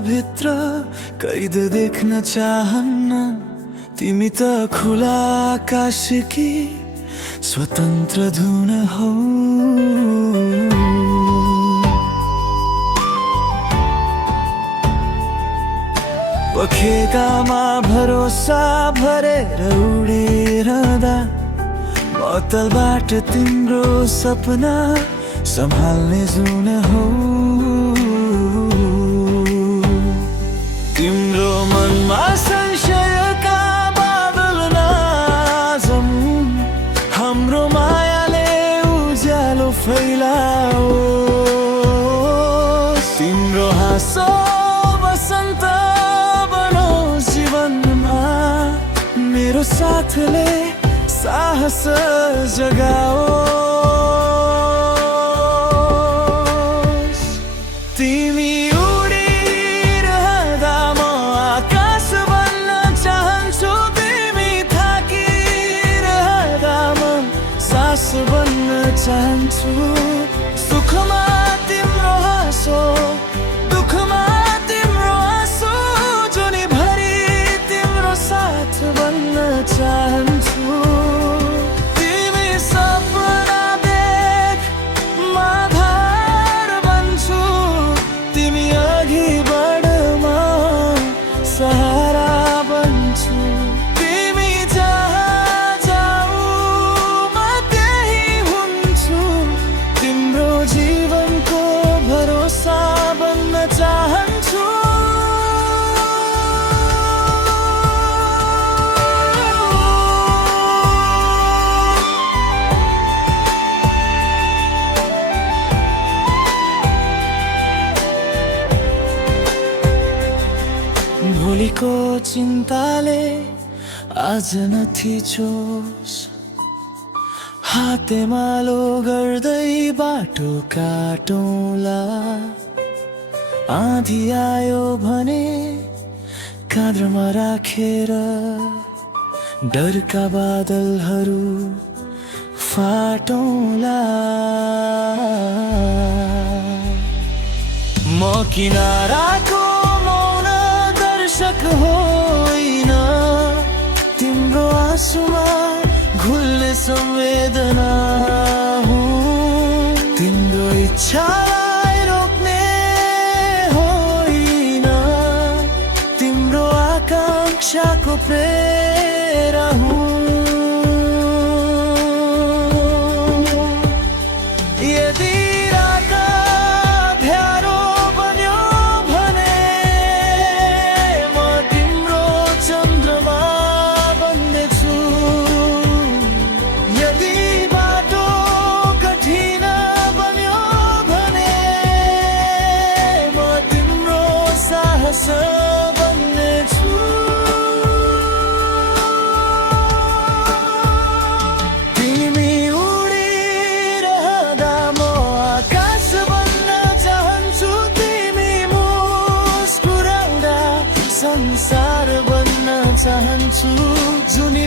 भित्र कैद देख्न चाहन्न। तिमी त खुला आकाशकी स्वतन्त्र धुन हौ। पखेकामा भरोसा भरेर उडिरहँदा बोतलबाट तिम्रो सपना सम्हाल्ने जुन हौ। तिम्रो मनमा संशयका बादल नजमु, हाम्रो मायाले उज्यालो फैलाओस्। तिम्रो हाँसो बसन्त बनोस् जीवनमा, मेरो साथले साहस जगाओस्। तिमी उडिरहँदा म आकाश बन्न चाहन्छु। तिमी थाकिरहँदा म सास बन्न चाहन्छु। सुखमा तिम्रो हाँसो, दुःखमा तिम्रो आँसु, जुनीभरि तिम्रो साथ बन्न चाहन्छु। सहारा बन्छु। तिमी जहाँ जाऊ म त्यही हुन्छु। तिम्रो जीवनको भरोसा बन्न चाहन्छु। भोलिको चिन्ताले आज नथिचोस्। हातेमालो गर्दै बाटो काटौँला। आँधी आयो भने काँधमा राखेर डरका बादलहरू फाटौँला। म किनाराको होइन, तिम्रो आँसुमा घुल्ने संवेदना हुँ। तिम्रो इच्छालाई रोक्ने होइन, तिम्रो आकांक्षाको प्रेरणा हुँ। यदि तिमी उडिरहँदा म आकाश बन्न चाहन्छु। तिमी मुस्कुराउँदा संसार बन्न चाहन्छु। जुनी